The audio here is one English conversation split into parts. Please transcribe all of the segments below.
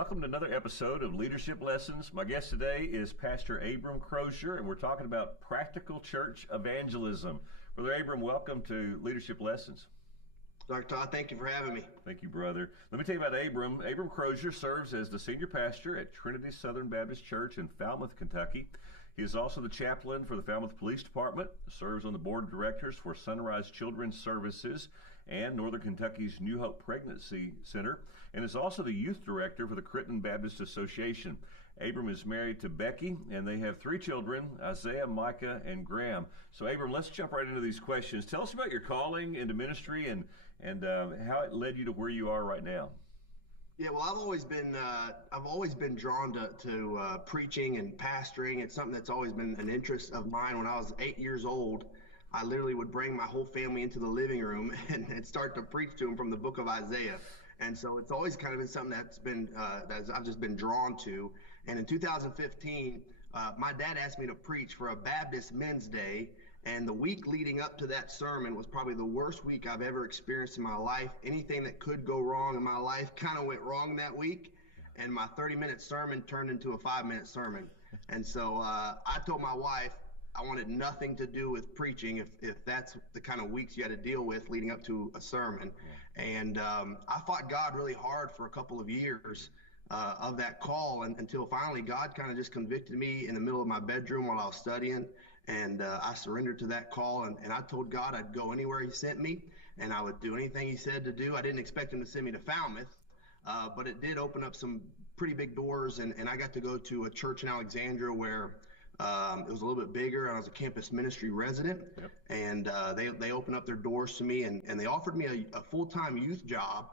welcome to another episode of Leadership Lessons. My guest today is Pastor Abram Crozier, and we're talking about practical church evangelism. Brother Abram, welcome to Leadership Lessons. Dr. Todd, thank you for having me. Thank you, brother. Let me tell you about Abram. Abram Crozier serves as the senior pastor at Trinity Southern Baptist Church in Falmouth, Kentucky. He is also the chaplain for the Falmouth Police Department, serves on the board of directors for Sunrise Children's Services and Northern Kentucky's New Hope Pregnancy Center, and is also the youth director for the Crittenden Baptist Association. Abram is married to Becky, and they have 3 children, Isaiah, Micah, and Graham. So, Abram, let's jump right into these questions. Tell us about your calling into ministry and how it led you to where you are right now. Yeah, well, I've always been drawn to preaching and pastoring. It's something that's always been an interest of mine. When I was 8 years old, I literally would bring my whole family into the living room and start to preach to them from the book of Isaiah. And so it's always kind of been something that's been that I've just been drawn to. And in 2015, my dad asked me to preach for a Baptist Men's Day. And the week leading up to that sermon was probably the worst week I've ever experienced in my life. Anything that could go wrong in my life kind of went wrong that week. And my 30-minute sermon turned into a 5-minute sermon. And so I told my wife I wanted nothing to do with preaching if that's the kind of weeks you had to deal with leading up to a sermon. And I fought God really hard for a couple of years of that call until finally God kind of just convicted me in the middle of my bedroom while I was studying. And I surrendered to that call, and I told God I'd go anywhere he sent me, and I would do anything he said to do. I didn't expect him to send me to Falmouth, but it did open up some pretty big doors, and I got to go to a church in Alexandria where it was a little bit bigger, and I was a campus ministry resident. Yep. And they opened up their doors to me, and they offered me a full-time youth job.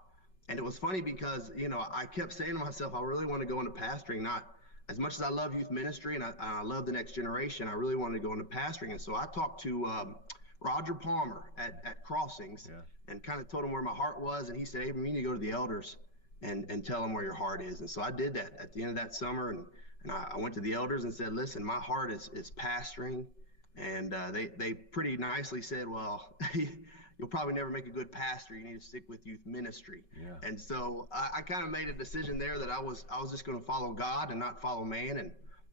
And it was funny because, I kept saying to myself, I really want to go into pastoring, not as much as I love youth ministry and I love the next generation, I really wanted to go into pastoring. And so I talked to Roger Palmer at Crossings and kind of told him where my heart was. And he said, Abram, you need to go to the elders and tell them where your heart is. And so I did that at the end of that summer. And I went to the elders and said, listen, my heart is pastoring. And they pretty nicely said, well, you'll probably never make a good pastor. You need to stick with youth ministry. Yeah. And so I kind of made a decision there that I was just going to follow God and not follow man.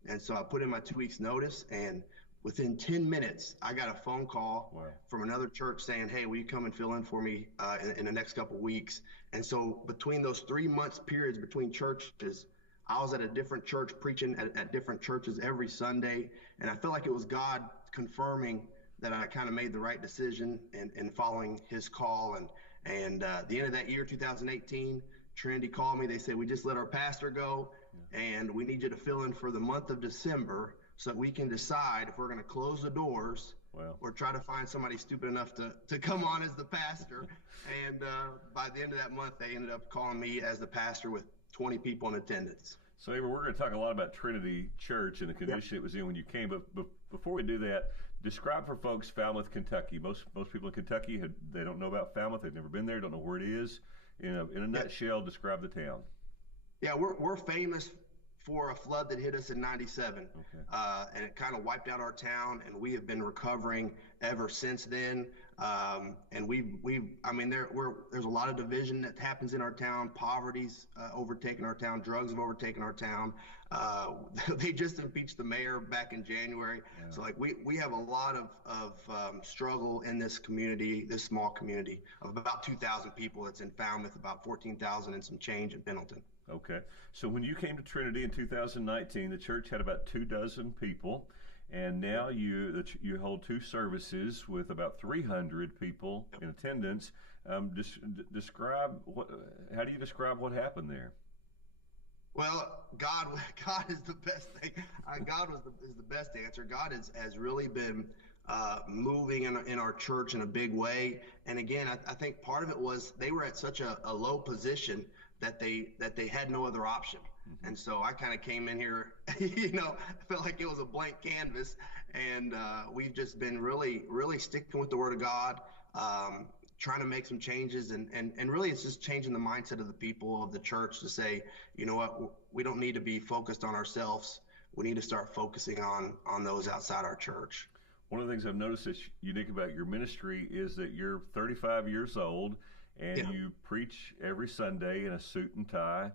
And so I put in my 2 weeks notice, and within 10 minutes, I got a phone call from another church saying, hey, will you come and fill in for me in the next couple of weeks? And so between those 3 months periods between churches, I was at a different church preaching at different churches every Sunday. And I felt like it was God confirming that I kind of made the right decision in following his call. And at the end of that year, 2018, Trinity called me. They said, we just let our pastor go, and we need you to fill in for the month of December so that we can decide if we're going to close the doors or try to find somebody stupid enough to come on as the pastor. And by the end of that month, they ended up calling me as the pastor with 20 people in attendance. So, Abram, we're going to talk a lot about Trinity Church and the condition it was in when you came. But before we do that, describe for folks Falmouth, Kentucky. Most people in Kentucky, they don't know about Falmouth. They've never been there, don't know where it is. In a nutshell, describe the town. Yeah, we're famous for a flood that hit us in 97. Okay. And it kind of wiped out our town, and we have been recovering ever since then. And there's a lot of division that happens in our town. Poverty's overtaken our town. Drugs have overtaken our town. They just impeached the mayor back in January. Yeah. So we have a lot of struggle in this community, this small community of about 2,000 people that's in Falmouth, about 14,000 and some change in Pendleton. Okay. So when you came to Trinity in 2019, the church had about 24 people, and now you hold 2 services with about 300 people in attendance. How do you describe what happened there? Well, God is the best thing. God is the best answer. God has really been moving in our church in a big way. And again, I think part of it was they were at such a low position that they had no other option. Mm-hmm. And so I kind of came in here, I felt like it was a blank canvas. And we've just been really sticking with the Word of God, trying to make some changes. And really it's just changing the mindset of the people of the church to say, you know what, we don't need to be focused on ourselves. We need to start focusing on those outside our church. One of the things I've noticed that's unique about your ministry is that you're 35 years old and you preach every Sunday in a suit and tie.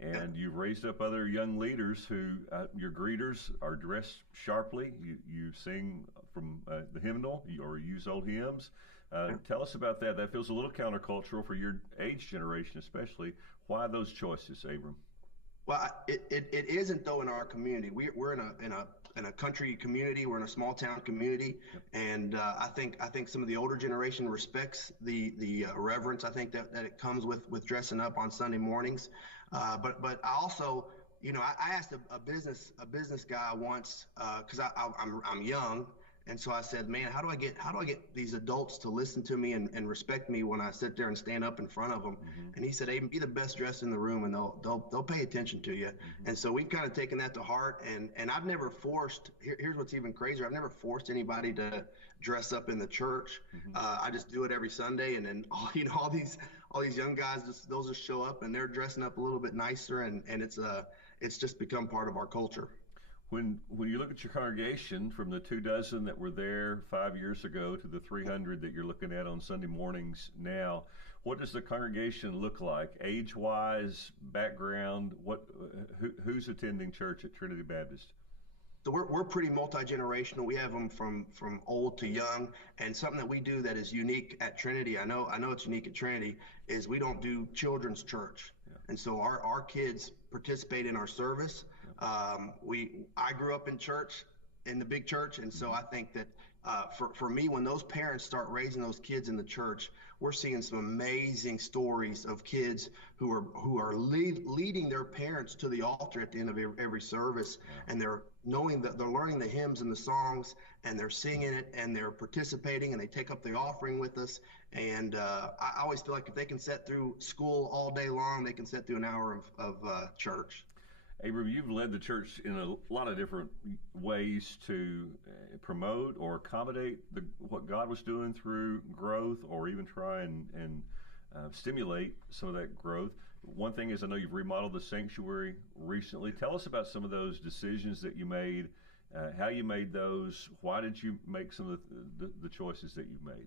And you've raised up other young leaders who, your greeters are dressed sharply. You sing from the hymnal or use old hymns. Tell us about that. That feels a little countercultural for your age generation, especially. Why those choices, Abram? Well, it isn't though in our community. We're in a country community. We're in a small town community, and I think some of the older generation respects the reverence. I think that it comes with dressing up on Sunday mornings. But I also, I asked a business guy once, because I'm young. And so I said, man, how do I get these adults to listen to me and respect me when I sit there and stand up in front of them? Mm-hmm. And he said, Aiden, be the best dressed in the room, and they'll pay attention to you. Mm-hmm. And so we've kind of taken that to heart. And I've never forced. Here's what's even crazier. I've never forced anybody to dress up in the church. Mm-hmm. I just do it every Sunday, and then all these young guys they'll just show up and they're dressing up a little bit nicer, and it's just become part of our culture. When you look at your congregation, from the 24 that were there 5 years ago to the 300 that you're looking at on Sunday mornings now, what does the congregation look like, age-wise, background? Who's attending church at Trinity Baptist? So we're pretty multi-generational. We have them from old to young, and something that we do that is unique at Trinity. I know it's unique at Trinity is we don't do children's church, and so our kids participate in our service. I grew up in church, in the big church, and so I think that for me, when those parents start raising those kids in the church, we're seeing some amazing stories of kids who are leading their parents to the altar at the end of every service, and they're learning the hymns and the songs, and they're singing it, and they're participating, and they take up the offering with us. And I always feel like if they can sit through school all day long, they can sit through an hour of church. Abram, you've led the church in a lot of different ways to promote or accommodate what God was doing through growth, or even try and stimulate some of that growth. One thing is, I know you've remodeled the sanctuary recently. Tell us about some of those decisions that you made, how you made those. Why did you make some of the choices that you've made?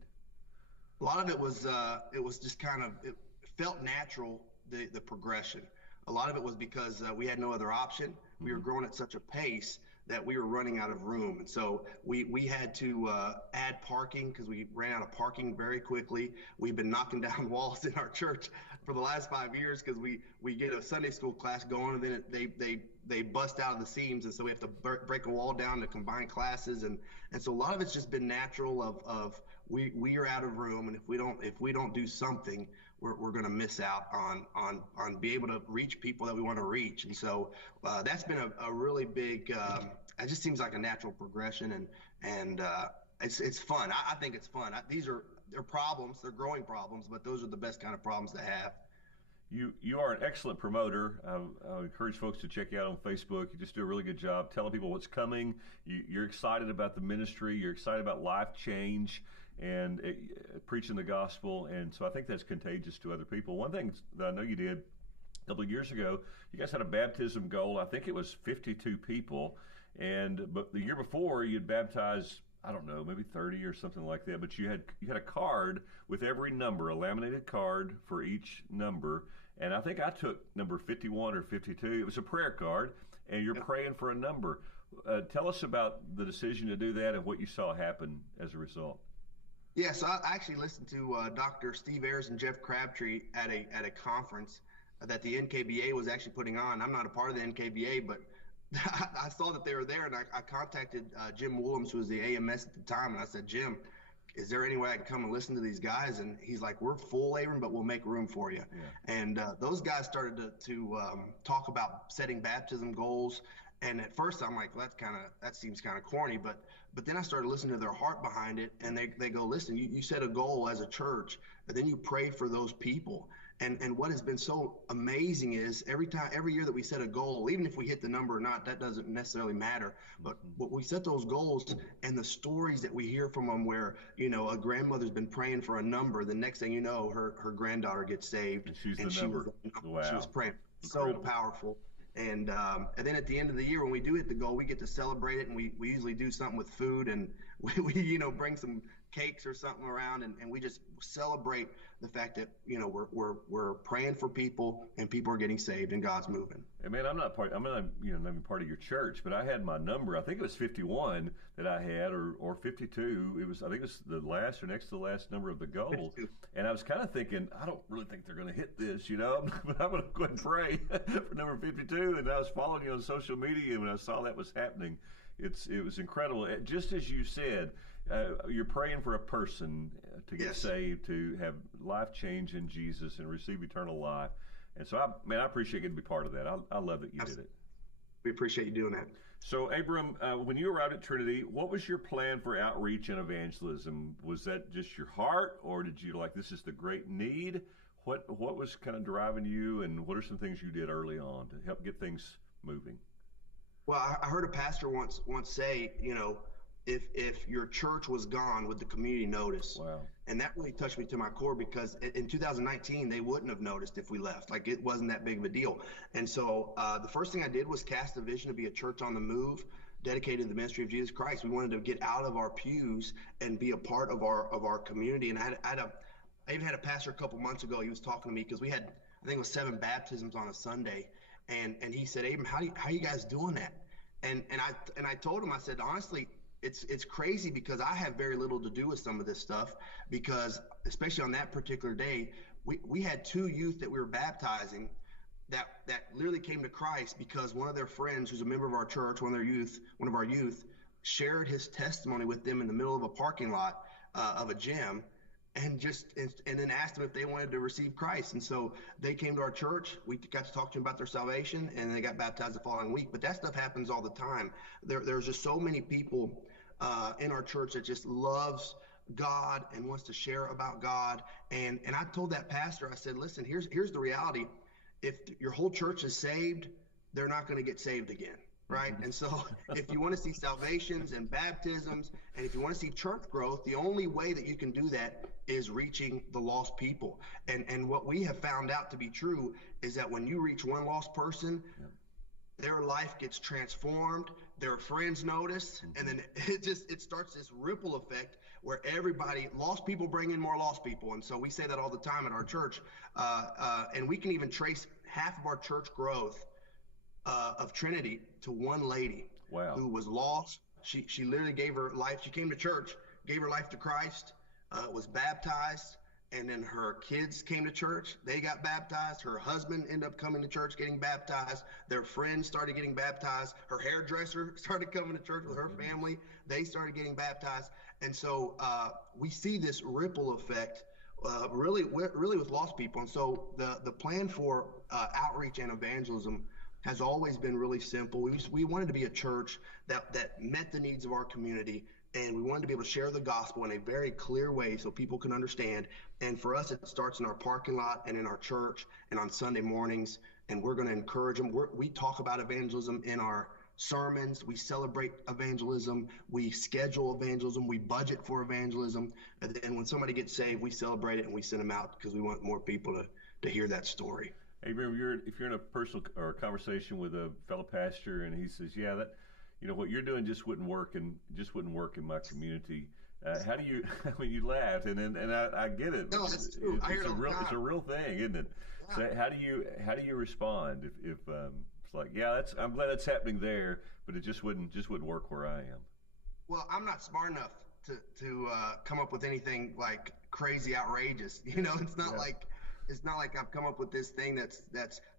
A lot of it was just kind of, it felt natural, the progression. A lot of it was because we had no other option. We were growing at such a pace that we were running out of room. And so we had to add parking because we ran out of parking very quickly. We've been knocking down walls in our church for the last 5 years because we get a Sunday school class going, and then they bust out of the seams. And so we have to break a wall down to combine classes. And so a lot of it's just been natural of we are out of room. And if we don't do something, we're going to miss out on being able to reach people that we want to reach. And so that's been a really big, it just seems like a natural progression, and it's fun. I think it's fun. They're problems, they're growing problems, but those are the best kind of problems to have. You are an excellent promoter. I encourage folks to check you out on Facebook. You just do a really good job telling people what's coming. You're excited about the ministry. You're excited about life change and preaching the gospel. And so I think that's contagious to other people. One thing that I know you did a couple of years ago, you guys had a baptism goal. I think it was 52 people. But the year before, you'd baptized, I don't know, maybe 30 or something like that. But you had a card with every number, a laminated card for each number. And I think I took number 51 or 52. It was a prayer card, and you're praying for a number. Tell us about the decision to do that and what you saw happen as a result. Yeah, so I actually listened to Dr. Steve Ayers and Jeff Crabtree at a conference that the NKBA was actually putting on. I'm not a part of the NKBA, but I saw that they were there, and I contacted Jim Willems, who was the AMS at the time, and I said, Jim, is there any way I can come and listen to these guys? And he's like, we're full, Abram, but we'll make room for you. Yeah. And those guys started to talk about setting baptism goals. And at first I'm like, well, that seems kind of corny, but then I started listening to their heart behind it, and they go, listen, you set a goal as a church, and then you pray for those people. And what has been so amazing is every year that we set a goal, even if we hit the number or not, that doesn't necessarily matter. But we set those goals, and the stories that we hear from them, where a grandmother's been praying for a number, the next thing you know, her granddaughter gets saved, and she was praying. Incredible. So powerful. And then at the end of the year, when we do hit the goal, we get to celebrate it, and we usually do something with food, and we bring some cakes or something around, and we just celebrate the fact that, you know, we're praying for people and people are getting saved and God's moving. And man, I'm not, you know, not even part of your church, but I had my number. I think it was 51 that I had, or 52. It was, I think it was the last or next to the last number of the goal. 52. And I was kind of thinking, I don't really think they're going to hit this, you know, but I'm going to go ahead and pray for number 52. And I was following you on social media, and when I saw that was happening, it was incredible. Just as you said, you're praying for a person to get saved, to have life change in Jesus and receive eternal life. And so, I appreciate getting to be part of that. I love that you did it. We appreciate you doing that. So, Abram, when you arrived at Trinity, what was your plan for outreach and evangelism? Was that just your heart, or did you this is the great need? What was kind of driving you, and what are some things you did early on to help get things moving? Well, I heard a pastor once say, you know, if your church was gone, would the community notice? Wow. And that really touched me to my core, because in 2019, they wouldn't have noticed if we left. Like, it wasn't that big of a deal. And so the first thing I did was cast a vision to be a church on the move, dedicated to the ministry of Jesus Christ. We wanted to get out of our pews and be a part of our community. And I even had a pastor a couple months ago. He was talking to me because we had, I think it was 7 baptisms on a Sunday. And he said, Abram, how are you guys doing that? And I told him, I said, honestly, it's crazy, because I have very little to do with some of this stuff, because especially on that particular day, we had 2 youth that we were baptizing that literally came to Christ because one of their friends, who's a member of our church, one of our youth, shared his testimony with them in the middle of a parking lot of a gym, and then asked them if they wanted to receive Christ. And so they came to our church. We got to talk to them about their salvation, and they got baptized the following week. But that stuff happens all the time. There's just so many people in our church that just loves God and wants to share about God. And I told that pastor, I said, listen, here's the reality. If your whole church is saved, they're not going to get saved again. Right. And so if you want to see salvations and baptisms, and if you want to see church growth, the only way that you can do that is reaching the lost people. And what we have found out to be true is that when you reach one lost person, their life gets transformed, their friends notice, and then it starts this ripple effect where lost people bring in more lost people. And so we say that all the time at our church. And we can even trace half of our church growth of Trinity to one lady who was lost. She literally gave her life. She came to church, gave her life to Christ, was baptized, and then her kids came to church. They got baptized. Her husband ended up coming to church, getting baptized. Their friends started getting baptized. Her hairdresser started coming to church with her family. They started getting baptized. And so we see this ripple effect really with lost people. And so the plan for outreach and evangelism has always been really simple. We wanted to be a church that met the needs of our community, and we wanted to be able to share the gospel in a very clear way so people can understand. And for us, it starts in our parking lot and in our church and on Sunday mornings, and we're going to encourage them. We talk about evangelism in our sermons. We celebrate evangelism. We schedule evangelism. We budget for evangelism. And then when somebody gets saved, we celebrate it and we send them out because we want more people to hear that story. Hey, remember, if you're in a personal or conversation with a fellow pastor and he says, "Yeah, that, you know, what you're doing just wouldn't work in my community," how do you? I mean, you laugh, and I get it. No, that's true. It's a real thing, isn't it? Yeah. So how do you respond if it's like, yeah, I'm glad that's happening there, but it just wouldn't work where I am? Well, I'm not smart enough to come up with anything like crazy outrageous. You know, it's not like I've come up with this thing that's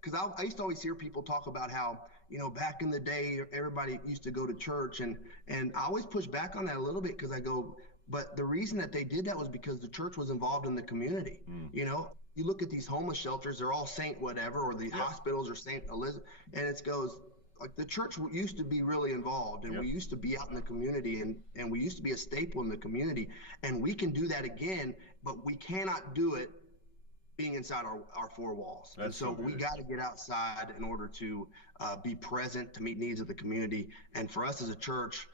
because I used to always hear people talk about how, you know, back in the day, everybody used to go to church, and I always push back on that a little bit because I go, but the reason that they did that was because the church was involved in the community. You know, you look at these homeless shelters, they're all Saint whatever, or the hospitals are Saint Elizabeth, and it goes like the church used to be really involved, and we used to be out in the community, and we used to be a staple in the community, and we can do that again, but we cannot do it being inside our 4 walls. And so we got to get outside in order to be present, to meet needs of the community. And for us as a church,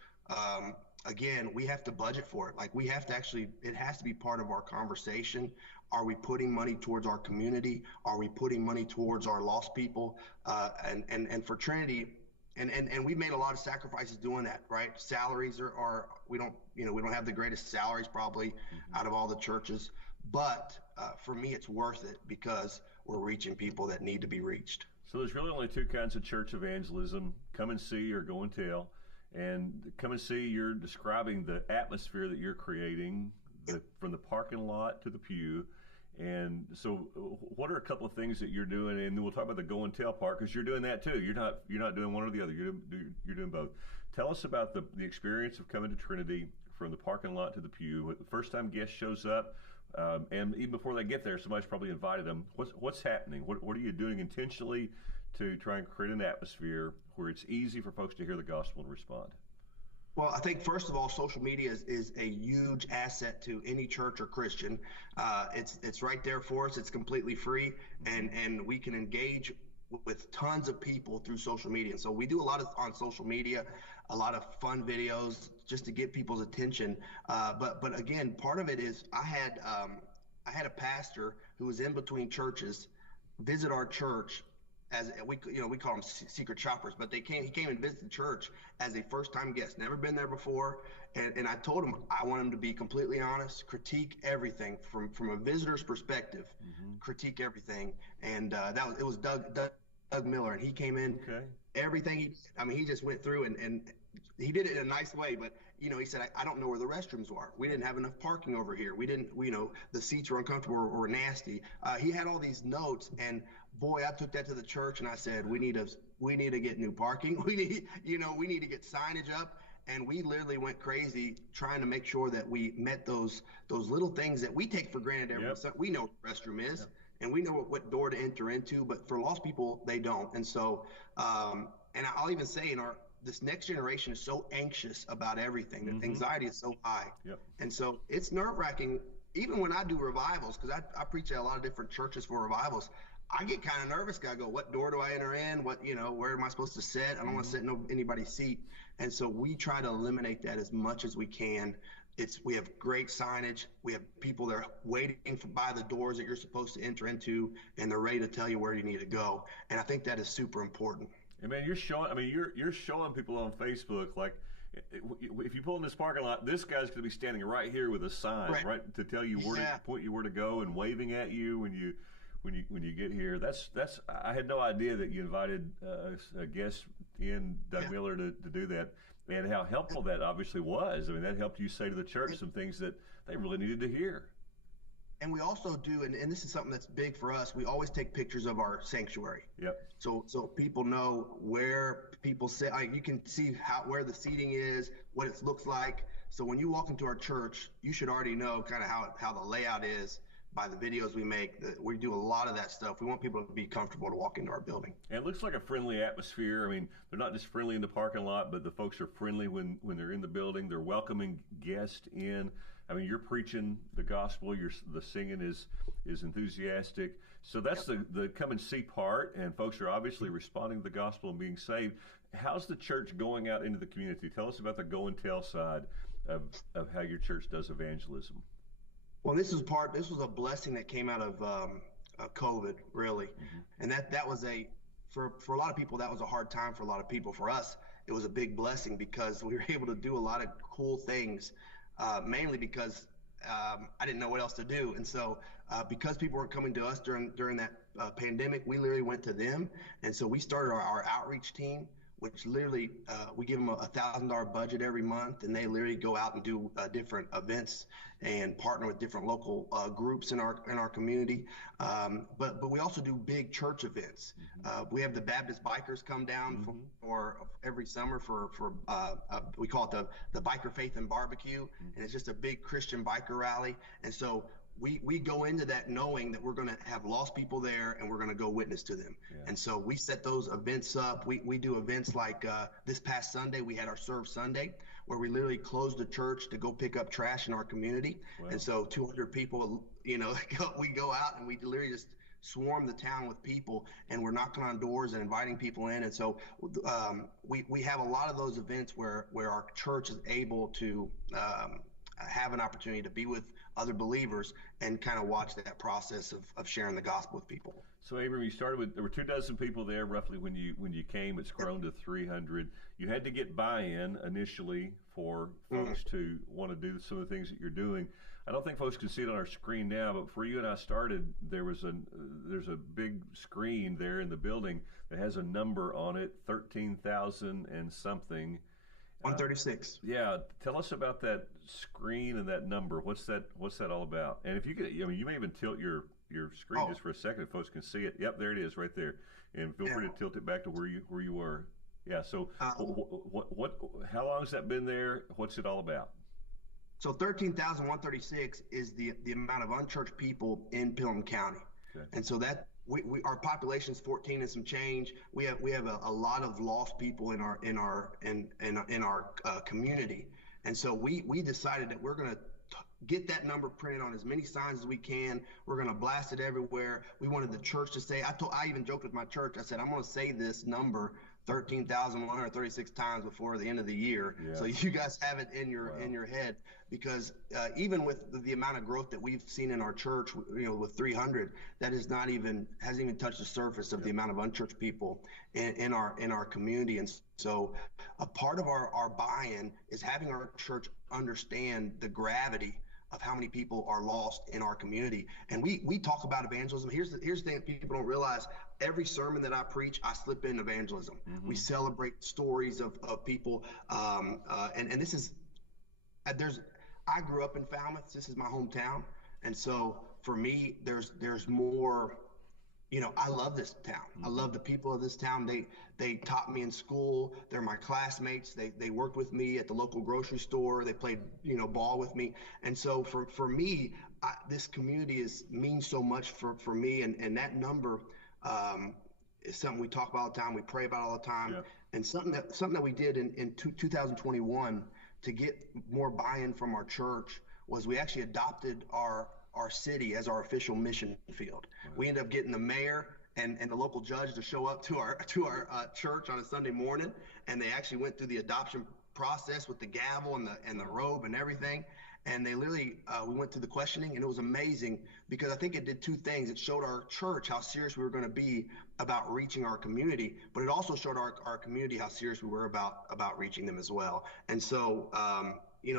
again, we have to budget for it. Like, we have to it has to be part of our conversation. Are we putting money towards our community? Are we putting money towards our lost people? And for Trinity, And we made a lot of sacrifices doing that, right? Salaries are we don't have the greatest salaries probably out of all the churches, but for me it's worth it because we're reaching people that need to be reached. So there's really only two kinds of church evangelism: come and see or go and tell. And come and see, you're describing the atmosphere that you're creating, from the parking lot to the pew. And so what are a couple of things that you're doing? And then we'll talk about the go and tell part, because you're doing that too. You're not doing one or the other. You're doing both. Tell us about the experience of coming to Trinity from the parking lot to the pew. The first time guest shows up, and even before they get there, somebody's probably invited them. What's happening? What are you doing intentionally to try and create an atmosphere where it's easy for folks to hear the gospel and respond? Well, I think first of all, social media is a huge asset to any church or Christian. It's right there for us. It's completely free, and we can engage with tons of people through social media. And so we do a lot on social media, a lot of fun videos just to get people's attention. But again, part of it is I had a pastor who was in between churches visit our church. As we call them secret shoppers, but he came and visited the church as a first-time guest, never been there before. And I told him I want him to be completely honest, critique everything from a visitor's perspective, critique everything. And it was Doug Miller, and he came in. Okay. Everything he just went through and he did it in a nice way, but he said, I don't know where the restrooms were. We didn't have enough parking over here. We didn't, the seats were uncomfortable or nasty. He had all these notes, and boy, I took that to the church and I said, we need to get new parking. We need to get signage up. And we literally went crazy trying to make sure that we met those little things that we take for granted every Sunday. We know what the restroom is, and we know what door to enter into, but for lost people, they don't. And so, and I'll even say this next generation is so anxious about everything. The anxiety is so high. And so it's nerve-wracking. Even when I do revivals, because I preach at a lot of different churches for revivals, I get kind of nervous. I go, what door do I enter in? Where am I supposed to sit? I don't want to sit in anybody's seat. And so we try to eliminate that as much as we can. We have great signage. We have people that are waiting by the doors that you're supposed to enter into, and they're ready to tell you where you need to go. And I think that is super important. And man, you're showing people on Facebook, like, if you pull in this parking lot, this guy's going to be standing right here with a sign, right to tell you point you where to go, and waving at you when you get here. That's I had no idea that you invited a guest in, Doug Miller, to do that, and how helpful that obviously was. I mean, that helped you say to the church some things that they really needed to hear. And we also do, and this is something that's big for us, we always take pictures of our sanctuary. So people know where people sit. You can see where the seating is, what it looks like. So when you walk into our church, you should already know kind of how the layout is by the videos we make. We do a lot of that stuff. We want people to be comfortable to walk into our building. And it looks like a friendly atmosphere. I mean, they're not just friendly in the parking lot, but the folks are friendly when they're in the building. They're welcoming guests in. I mean, you're preaching the gospel. The singing is enthusiastic. So that's the come and see part, and folks are obviously responding to the gospel and being saved. How's the church going out into the community? Tell us about the go and tell side of how your church does evangelism. Well, this was a blessing that came out of COVID, really. And that was for a lot of people, that was a hard time for a lot of people. For us, it was a big blessing because we were able to do a lot of cool things, mainly because I didn't know what else to do. And so because people weren't coming to us during that pandemic, we literally went to them. And so we started our outreach team, which literally we give them a $1,000 budget every month, and they literally go out and do different events and partner with different local groups in our community. But we also do big church events. We have the Baptist bikers come down for every summer for we call it the Biker Faith and Barbecue, and it's just a big Christian biker rally. And so we go into that knowing that we're going to have lost people there, and we're going to go witness to them. And so we set those events up. We do events like this past Sunday, we had our Serve Sunday, where we literally closed the church to go pick up trash in our community. And so 200 people, we go out and we literally just swarm the town with people, and we're knocking on doors and inviting people in. And so we have a lot of those events where our church is able to have an opportunity to be with other believers and kind of watch that process of sharing the gospel with people. So Abram, you started with, there were 24 people there roughly when you came. It's grown to 300. You had to get buy-in initially for folks to want to do some of the things that you're doing. I don't think folks can see it on our screen now, but before you and I started, there's a big screen there in the building that has a number on it, 13,000 and something. 136. Yeah, tell us about that screen and that number. What's that all about? And if you could, you may even tilt your screen just for a second, if folks can see it. Yep, there it is, right there. And feel free to tilt it back to where you were. Yeah. So, what? How long has that been there? What's it all about? So 13,136 is the amount of unchurched people in Pelham County, and so that our population is 14 and some change. We have a lot of lost people in our community, and so we decided that we're going to get that number printed on as many signs as we can. We're going to blast it everywhere. We wanted the church to say. I even joked with my church. I said, I'm going to say this number 13,136 times before the end of the year, so you guys have it in your head. Because even with the amount of growth that we've seen in our church, with 300, that hasn't even touched the surface of the amount of unchurched people in our community. And so, a part of our buy-in is having our church understand the gravity of how many people are lost in our community. And we talk about evangelism. Here's the thing that people don't realize. Every sermon that I preach, I slip in evangelism. We celebrate stories of people. And this is, I grew up in Falmouth. This is my hometown. And so for me, there's more, I love this town. I love the people of this town. They taught me in school. They're my classmates. They worked with me at the local grocery store. They played, ball with me. And so for me, this community means so much for me. And that number is something we talk about all the time. We pray about all the time. And something that we did in 2021 to get more buy-in from our church was we actually adopted our city as our official mission field. We ended up getting the mayor and the local judge to show up to our church on a Sunday morning, and they actually went through the adoption process with the gavel and the robe and everything. And they literally, we went through the questioning, and it was amazing because I think it did two things. It showed our church how serious we were going to be about reaching our community, but it also showed our community how serious we were about reaching them as well. And so,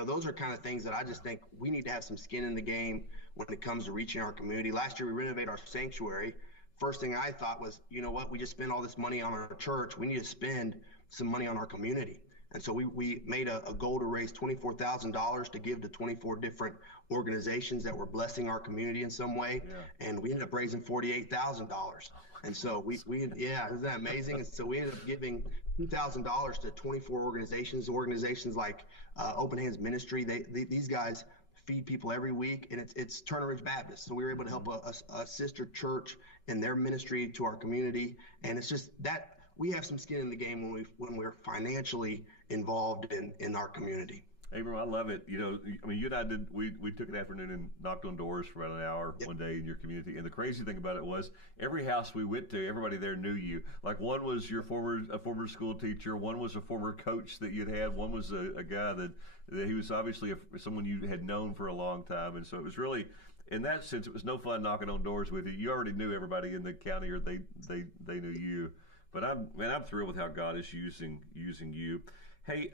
those are kind of things that I just think we need to have some skin in the game when it comes to reaching our community. Last year, we renovated our sanctuary. First thing I thought was, we just spent all this money on our church. We need to spend some money on our community. And so we made a goal to raise $24,000 to give to 24 different organizations that were blessing our community in some way. And we ended up raising $48,000. And so isn't that amazing? And so we ended up giving $2,000 to 24 organizations like Open Hands Ministry. These guys feed people every week, and it's Turner Ridge Baptist. So we were able to help a sister church in their ministry to our community. And it's just that we have some skin in the game when we're financially involved in our community. Abram, I love it. You and I we took an afternoon and knocked on doors for about an hour one day in your community. And the crazy thing about it was every house we went to, everybody there knew you. Like one was a former school teacher, one was a former coach that you'd had, one was a guy that he was obviously someone you had known for a long time. And so it was really, in that sense, it was no fun knocking on doors with you. You already knew everybody in the county, or they knew you. But I'm thrilled with how God is using you. Hey,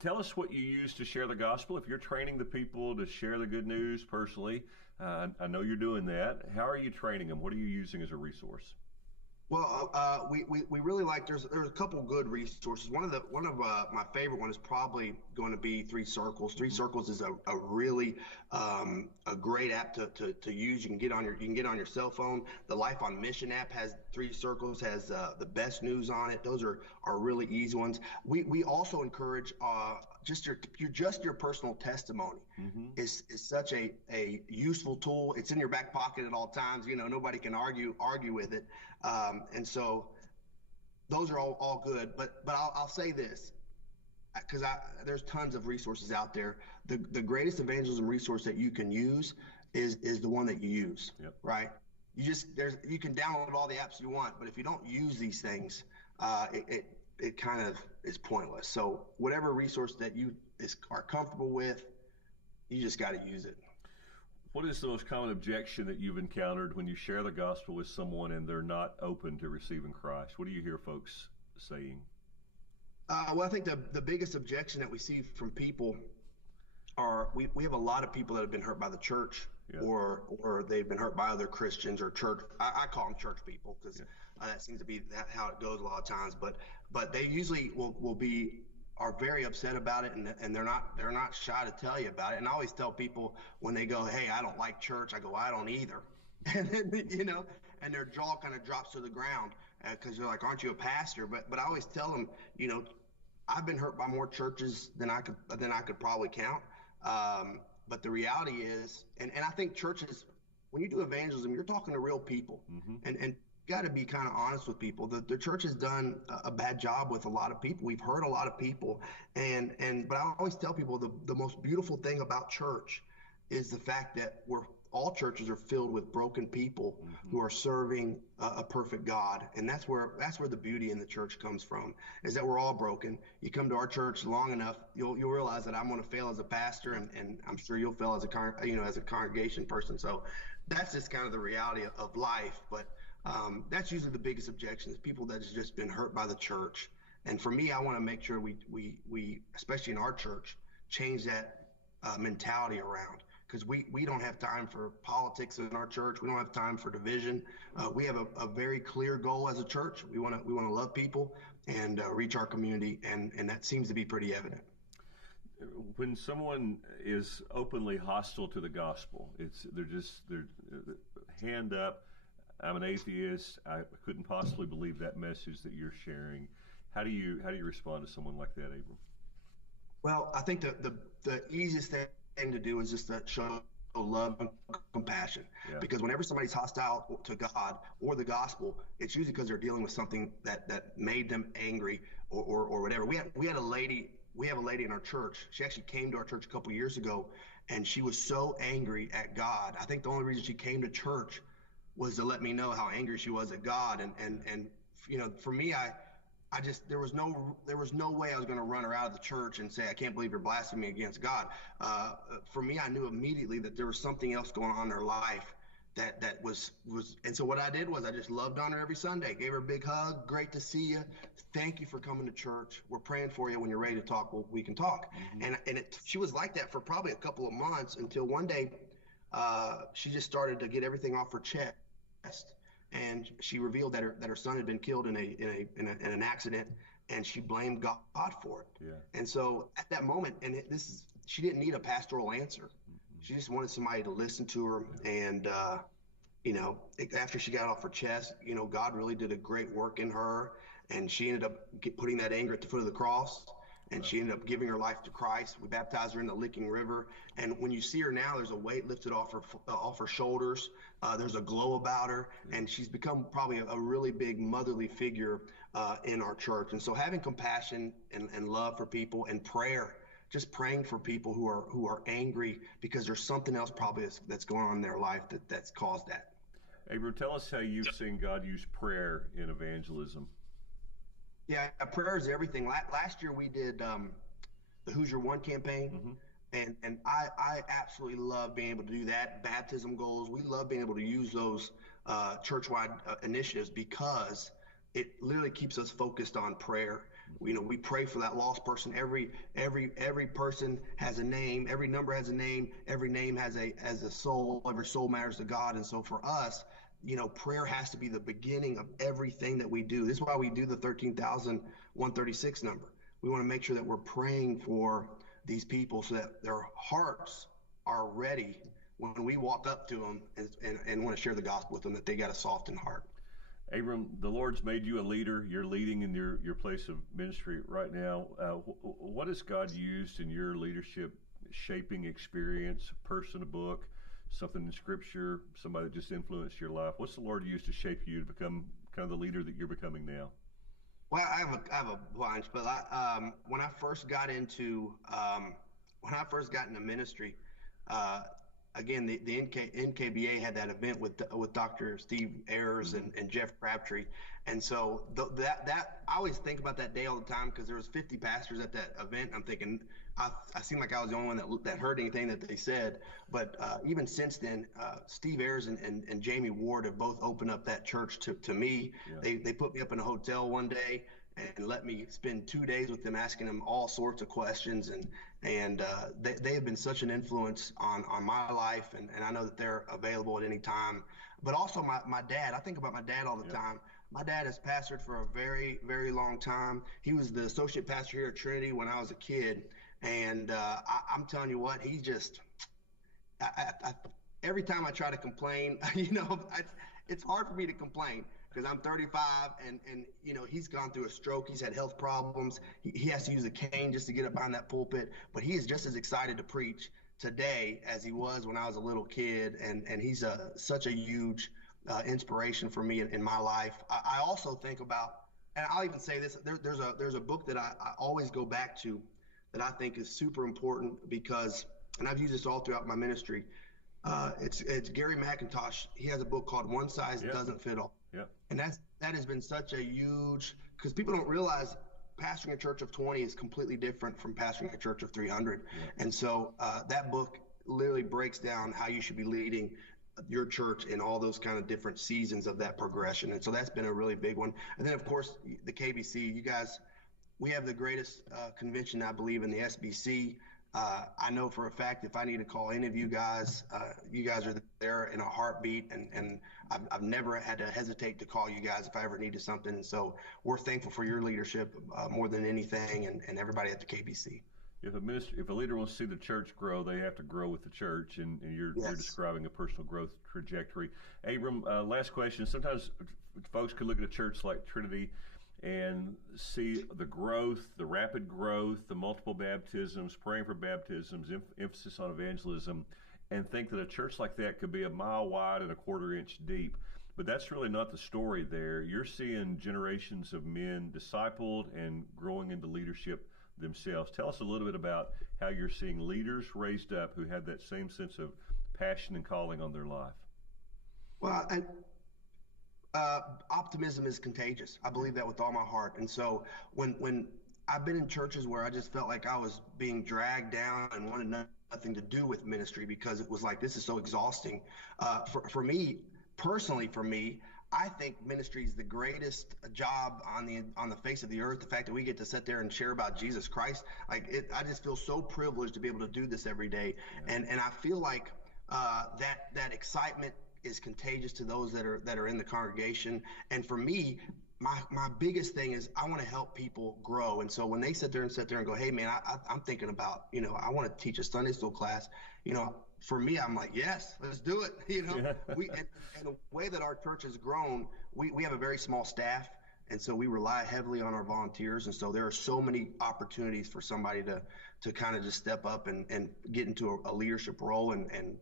tell us what you use to share the gospel. If you're training the people to share the good news personally, I know you're doing that. How are you training them? What are you using as a resource? Well, we really like. There's a couple good resources. One of my favorite one is probably going to be 3 Circles. 3 Circles is a really a great app to use. You can get on your cell phone. The Life on Mission app has 3 Circles, has the best news on it. Those are really easy ones. We also encourage just your personal testimony is such a useful tool. It's in your back pocket at all times. Nobody can argue with it. And so those are all good, but I'll say this, because there's tons of resources out there. The greatest evangelism resource that you can use is the one that you use, right? You can download all the apps you want, but if you don't use these things, it kind of is pointless. So whatever resource that you are comfortable with, You just got to use it. What is the most common objection that you've encountered when you share the gospel with someone and they're not open to receiving Christ? What do you hear folks saying? Well, I think the biggest objection that we see from people are we have a lot of people that have been hurt by the church, Yeah. or they've been hurt by other Christians or church. I call them church people because that seems to be how it goes a lot of times. But they usually are very upset about it, and they're not shy to tell you about it. And I always tell people when they go, "Hey, I don't like church," I go, "I don't either," and then, and their jaw kind of drops to the ground because they're like, "Aren't you a pastor?" But I always tell them, I've been hurt by more churches than I could probably count. But the reality is, and I think churches, when you do evangelism, you're talking to real people, and you got to be kind of honest with people. The church has done a bad job with a lot of people. We've hurt a lot of people, but I always tell people the most beautiful thing about church is the fact that all churches are filled with broken people who are serving a perfect God, and that's where the beauty in the church comes from. Is that we're all broken. You come to our church long enough, you'll realize that I'm going to fail as a pastor, and I'm sure you'll fail as a congregation person. So that's just kind of the reality of life. But that's usually the biggest objection, is people that has just been hurt by the church. And for me, I want to make sure we especially in our church, change that mentality around. Because we don't have time for politics in our church. We don't have time for division. We have a very clear goal as a church. We want to love people and reach our community, and that seems to be pretty evident. When someone is openly hostile to the gospel, they're hand up. I'm an atheist. I couldn't possibly believe that message that you're sharing. How do you respond to someone like that, Abram? Well, I think the easiest thing to do is just to show love and compassion, because whenever somebody's hostile to God or the gospel, it's usually because they're dealing with something that made them angry or whatever. We have a lady in our church. She actually came to our church a couple years ago, and she was so angry at God. I think the only reason she came to church was to let me know how angry she was at God. And for me, there was no way I was going to run her out of the church and say, "I can't believe you're blaspheming against God." For me, I knew immediately that there was something else going on in her life that was. And so what I did was I just loved on her every Sunday, gave her a big hug. "Great to see you. Thank you for coming to church. We're praying for you. When you're ready to talk, we can talk." She was like that for probably a couple of months, until one day she just started to get everything off her chest. And she revealed that her son had been killed in an accident, and she blamed God for it. Yeah. And so at that moment, she didn't need a pastoral answer. She just wanted somebody to listen to her. And after she got off her chest, God really did a great work in her, and she ended up putting that anger at the foot of the cross. And she ended up giving her life to Christ. We baptized her in the Licking River. And when you see her now, there's a weight lifted off her shoulders. There's a glow about her. And she's become probably a really big motherly figure in our church. And so having compassion and love for people, and prayer, just praying for people who are angry because there's something else probably that's going on in their life that's caused that. Abram, tell us how you've seen God use prayer in evangelism. Yeah, prayer is everything. Last year we did the Who's Your One campaign, and I absolutely love being able to do that. Baptism goals, we love being able to use those church-wide initiatives, because it literally keeps us focused on prayer. We pray for that lost person. Every person has a name. Every number has a name. Every name has a soul. Every soul matters to God. And so for us, prayer has to be the beginning of everything that we do. This is why we do the 13,136 number. We want to make sure that we're praying for these people so that their hearts are ready when we walk up to them and want to share the gospel with them, that they got a softened heart. Abram, the Lord's made you a leader. You're leading in your place of ministry right now. What has God used in your leadership shaping experience? A person, a book, something in Scripture, somebody that just influenced your life? What's the Lord used to shape you to become kind of the leader that you're becoming now? Well, I have a bunch, but when I first got into ministry, again, the NKBA had that event with Dr. Steve Ayers and Jeff Crabtree. And so that I always think about that day all the time, because there was 50 pastors at that event. I'm thinking, I seemed like I was the only one that heard anything that they said. But even since then, Steve Ayers and Jamie Ward have both opened up that church to me. Yeah. They put me up in a hotel one day and let me spend 2 days with them, asking them all sorts of questions. And they have been such an influence on my life. And I know that they're available at any time. But also my dad, I think about my dad all the time. My dad has pastored for a very, very long time. He was the associate pastor here at Trinity when I was a kid. And I'm telling you what, he just, every time I try to complain, it's hard for me to complain, because I'm 35 and he's gone through a stroke. He's had health problems. He has to use a cane just to get up behind that pulpit. But he is just as excited to preach today as he was when I was a little kid. And he's such a huge inspiration for me in my life. I also think about, and I'll even say this, there's a book that I always go back to that I think is super important, because, and I've used this all throughout my ministry. It's Gary McIntosh. He has a book called One Size Doesn't Fit All. Yep. And that has been such a huge, because people don't realize pastoring a church of 20 is completely different from pastoring a church of 300. Yep. And so that book literally breaks down how you should be leading your church in all those kind of different seasons of that progression. And so that's been a really big one. And then, of course, the KBC, you guys, we have the greatest convention, I believe, in the SBC. I know for a fact, if I need to call any of you guys are there in a heartbeat, and I've never had to hesitate to call you guys if I ever needed something. And so we're thankful for your leadership more than anything, and everybody at the KBC. If a leader wants to see the church grow, they have to grow with the church, and you're describing a personal growth trajectory. Abram, last question. Sometimes folks can look at a church like Trinity and see the growth, the rapid growth, the multiple baptisms, praying for baptisms, emphasis on evangelism, and think that a church like that could be a mile wide and a quarter-inch deep. But that's really not the story there. You're seeing generations of men discipled and growing into leadership themselves. Tell us a little bit about how you're seeing leaders raised up who have that same sense of passion and calling on their life. Well, optimism is contagious. I believe that with all my heart. And so when I've been in churches where I just felt like I was being dragged down and wanted nothing to do with ministry, because it was like, this is so exhausting. For me, personally, I think ministry is the greatest job on the face of the earth. The fact that we get to sit there and share about Jesus Christ, I just feel so privileged to be able to do this every day. And I feel like that excitement is contagious to those that are in the congregation. And for me, my biggest thing is I want to help people grow. And so when they sit there and go, hey man, I'm thinking about, I want to teach a Sunday school class, for me, I'm like, yes, let's do it. And the way that our church has grown, we have a very small staff. And so we rely heavily on our volunteers. And so there are so many opportunities for somebody to kind of just step up and get into a leadership role and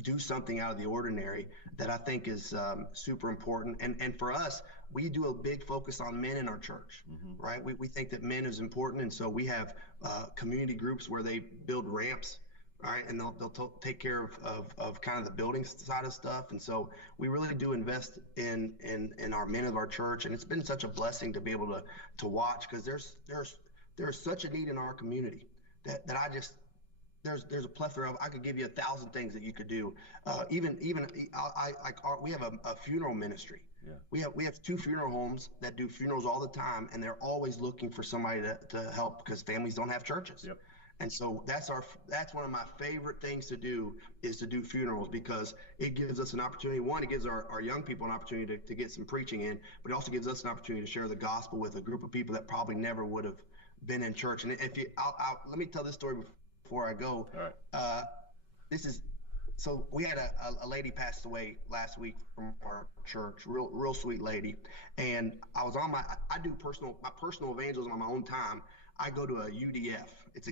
do something out of the ordinary that I think is super important. And for us, we do a big focus on men in our church, right? We think that men is important. And so we have community groups where they build ramps, right? And they'll take care of kind of the building side of stuff. And so we really do invest in our men of our church. And it's been such a blessing to be able to watch, because there's such a need in our community that there's a plethora of, I could give you 1,000 things that you could do. We have a funeral ministry. Yeah. We have 2 funeral homes that do funerals all the time, and they're always looking for somebody to help, because families don't have churches. Yep. And so that's one of my favorite things to do, is to do funerals, because it gives us an opportunity. One, it gives our young people an opportunity to get some preaching in, but it also gives us an opportunity to share the gospel with a group of people that probably never would have been in church. And let me tell this story before I go. All right. So we had a lady passed away last week from our church, real sweet lady. And I do my personal evangelism on my own time. I go to a UDF. It's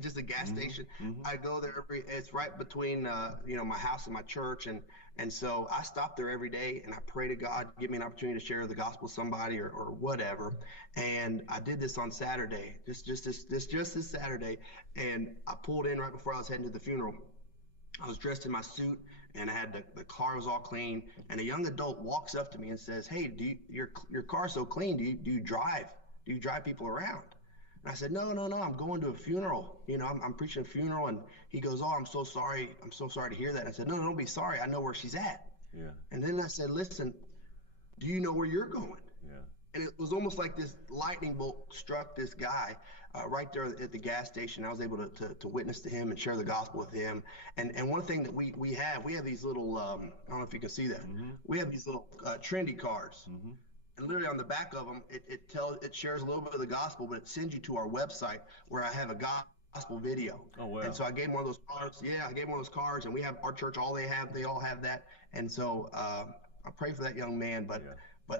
just a gas station. Mm-hmm. I go there it's right between, my house and my church. And so I stop there every day and I pray to God, give me an opportunity to share the gospel with somebody or whatever. And I did this on Saturday, just this Saturday. And I pulled in right before I was heading to the funeral. I was dressed in my suit, and I had the car was all clean. And a young adult walks up to me and says, "Hey, your car's so clean? Do you drive? Do you drive people around?" And I said, "No, no, no. I'm going to a funeral. I'm preaching a funeral." And he goes, "Oh, I'm so sorry. I'm so sorry to hear that." And I said, "No, don't be sorry. I know where she's at." Yeah. And then I said, "Listen, do you know where you're going?" Yeah. And it was almost like this lightning bolt struck this guy right there at the gas station. I was able to witness to him and share the gospel with him. And one thing that we have these little, I don't know if you can see that. Mm-hmm. We have these little Trinity cards. Mm-hmm. And literally on the back of them, it shares a little bit of the gospel, but it sends you to our website where I have a gospel video. Oh, wow. And so I gave him one of those cards. Yeah, I gave him one of those cards, and we have our church, they all have that. And so I pray for that young man, but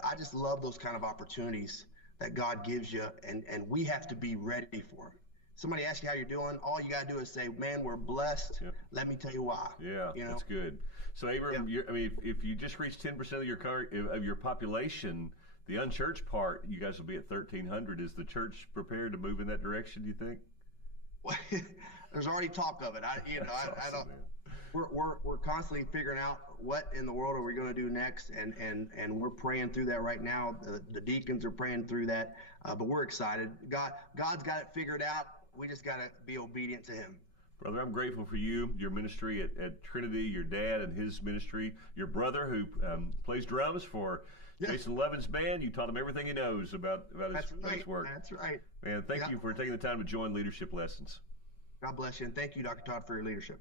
I just love those kind of opportunities that God gives you, and we have to be ready for them. Somebody asks you how you're doing, all you got to do is say, "Man, we're blessed. Yep. Let me tell you why." Yeah, that's good. So, Abram, if you just reach 10% of your population, the unchurched part, you guys will be at 1,300. Is the church prepared to move in that direction, do you think? Well, there's already talk of it. I don't. We're constantly figuring out what in the world are we going to do next, and we're praying through that right now. The deacons are praying through that, but we're excited. God's got it figured out. We just got to be obedient to Him. Brother, I'm grateful for you, your ministry at Trinity, your dad and his ministry, your brother who plays drums for Jason Levin's band. You taught him everything he knows about his work. That's right. Man, thank you for taking the time to join Leadership Lessons. God bless you, and thank you, Dr. Todd, for your leadership.